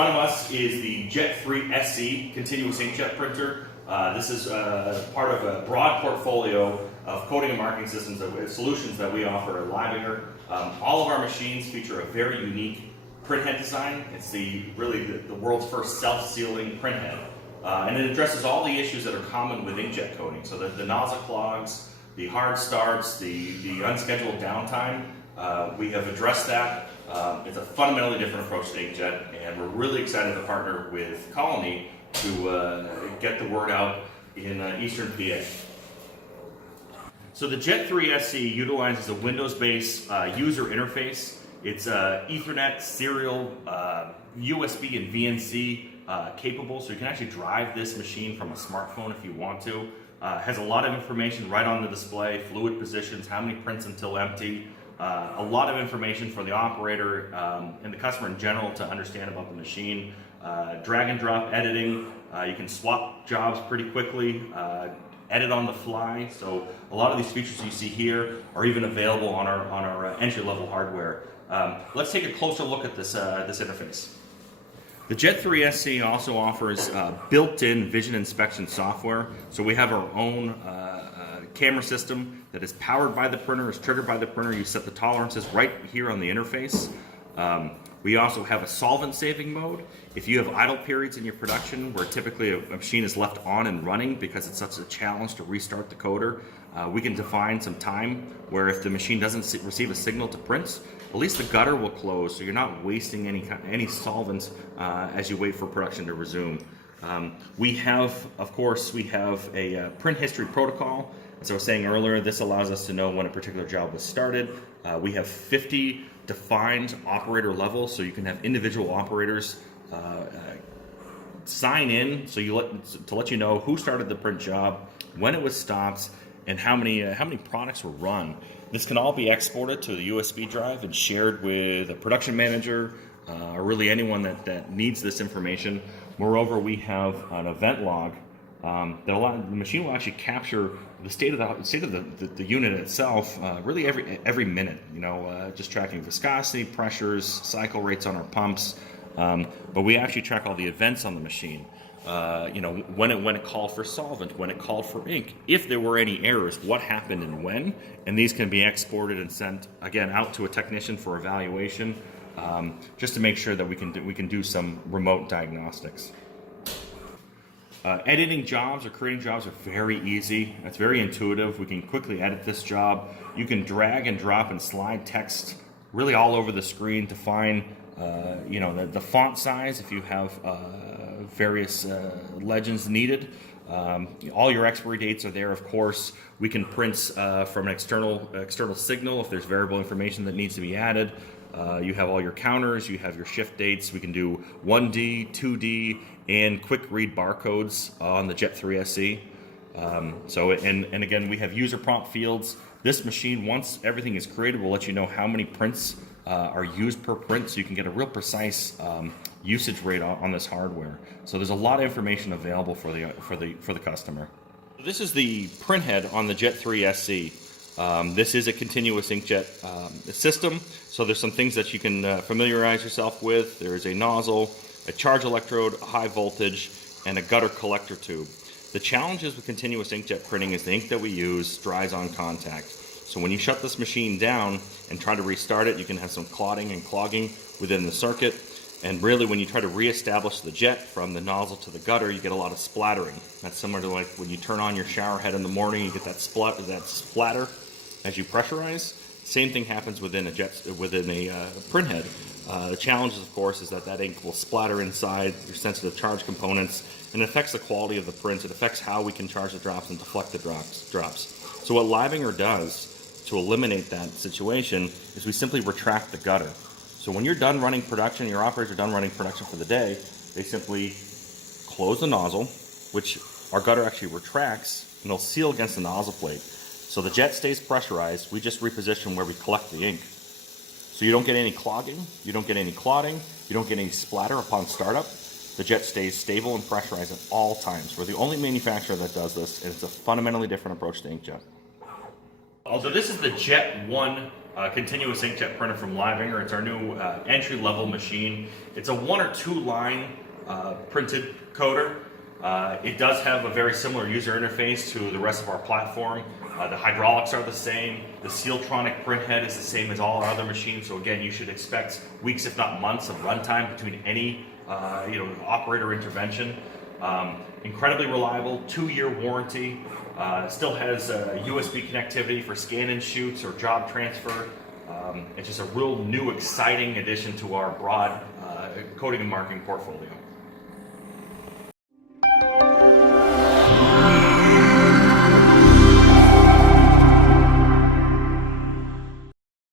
front of us is the Jet3 SC continuous inkjet printer. This is part of a broad portfolio of coding and marking solutions that we offer at Leibinger. All of our machines feature a very unique printhead design. It's really the world's first self-sealing printhead. And it addresses all the issues that are common with inkjet coding. So the nozzle clogs, the hard starts, the unscheduled downtime, we have addressed that. It's a fundamentally different approach to inkjet, and we're really excited to partner with Colony to get the word out in Eastern PA. So the Jet3 SC utilizes a Windows-based user interface. It's Ethernet, serial, USB, and VNC capable, so you can actually drive this machine from a smartphone if you want to. Has a lot of information right on the display, fluid positions, how many prints until empty, a lot of information for the operator and the customer in general to understand about the machine. Drag and drop editing, you can swap jobs pretty quickly, edit on the fly. So a lot of these features you see here are even available on our entry-level hardware. Let's take a closer look at this interface. The Jet3 SC also offers built-in vision inspection software. So we have our own camera system that is powered by the printer, is triggered by the printer. You set the tolerances right here on the interface. We also have a solvent saving mode. If you have idle periods in your production where typically a machine is left on and running because it's such a challenge to restart the coder, we can define some time where if the machine doesn't receive a signal to print, at least the gutter will close, so you're not wasting any solvent as you wait for production to resume. We have a print history protocol. As I was saying earlier, this allows us to know when a particular job was started. We have 50 defined operator levels, so you can have individual operators sign in, so to let you know who started the print job, when it was stopped, and how many products were run. This can all be exported to the USB drive and shared with a production manager or really anyone that needs this information. Moreover, we have an event log the machine will actually capture the state of the unit itself really every minute. Just tracking viscosity, pressures, cycle rates on our pumps. But we actually track all the events on the machine. When it called for solvent, when it called for ink, if there were any errors, what happened and when, and these can be exported and sent again out to a technician for evaluation, just to make sure that we can do some remote diagnostics. Editing jobs or creating jobs are very easy. It's very intuitive. We can quickly edit this job. You can drag and drop and slide text really all over the screen to find the font size if you have various legends needed. All your expiry dates are there, of course. We can print from an external signal if there's variable information that needs to be added. You have all your counters, you have your shift dates. We can do 1D, 2D, and quick read barcodes on the Jet3 SC. And again, we have user prompt fields. This machine, once everything is created, will let you know how many prints are used per print, so you can get a real precise usage rate on this hardware. So there's a lot of information available for the customer. This is the printhead on the Jet3 SC. This is a continuous inkjet system, so there's some things that you can familiarize yourself with. There is a nozzle, a charge electrode, a high voltage, and a gutter collector tube. The challenges with continuous inkjet printing is the ink that we use dries on contact. So when you shut this machine down and try to restart it, you can have some clotting and clogging within the circuit. And really, when you try to reestablish the jet from the nozzle to the gutter, you get a lot of splattering. That's similar to like when you turn on your shower head in the morning, you get that splatter as you pressurize. Same thing happens within a printhead. The challenge, of course, is that ink will splatter inside your sensitive charge components, and it affects the quality of the print. It affects how we can charge the drops and deflect the drops. So what Leibinger does to eliminate that situation is we simply retract the gutter. So when you're done running production, your operators are done running production for the day, they simply close the nozzle, which our gutter actually retracts, and it'll seal against the nozzle plate. So the jet stays pressurized. We just reposition where we collect the ink. So you don't get any clogging, you don't get any clotting, you don't get any splatter upon startup. The jet stays stable and pressurized at all times. We're the only manufacturer that does this, and it's a fundamentally different approach to inkjet. So this is the JetOne continuous inkjet printer from Leibinger. It's our new entry-level machine. It's a 1 or 2 line printed coder. It does have a very similar user interface to the rest of our platform. The hydraulics are the same. The Sealtronic print head is the same as all our other machines. So again, you should expect weeks, if not months, of runtime between any operator intervention. Incredibly reliable, 2-year warranty. Still has USB connectivity for scan and shoots or job transfer. It's just a real new, exciting addition to our broad coding and marking portfolio.